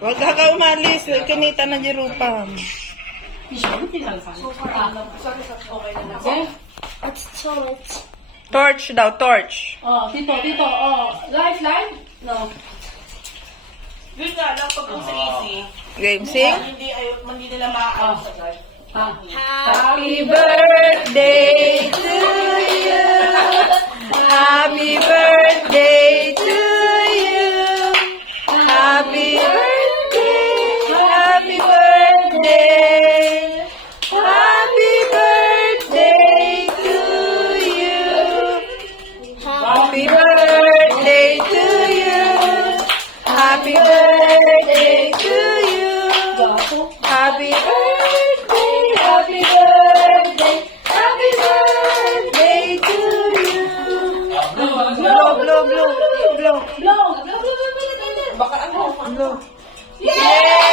Huwag ka umalis. Huwag kinita na Jerupam. Okay? It's torch. Torch daw, torch. Oh, dito. Oh, live? No. Yun nga lang, pag kung sa easy, Game sing. hindi nila maaayos sa drive. Happy birthday to you. Happy birthday to you. Happy birthday. Happy birthday. Happy birthday to you. Happy birthday to you. Happy birthday to you. Happy birthday, happy birthday, happy birthday to you. Blow. Blow. Baka ano? Blow. Yay!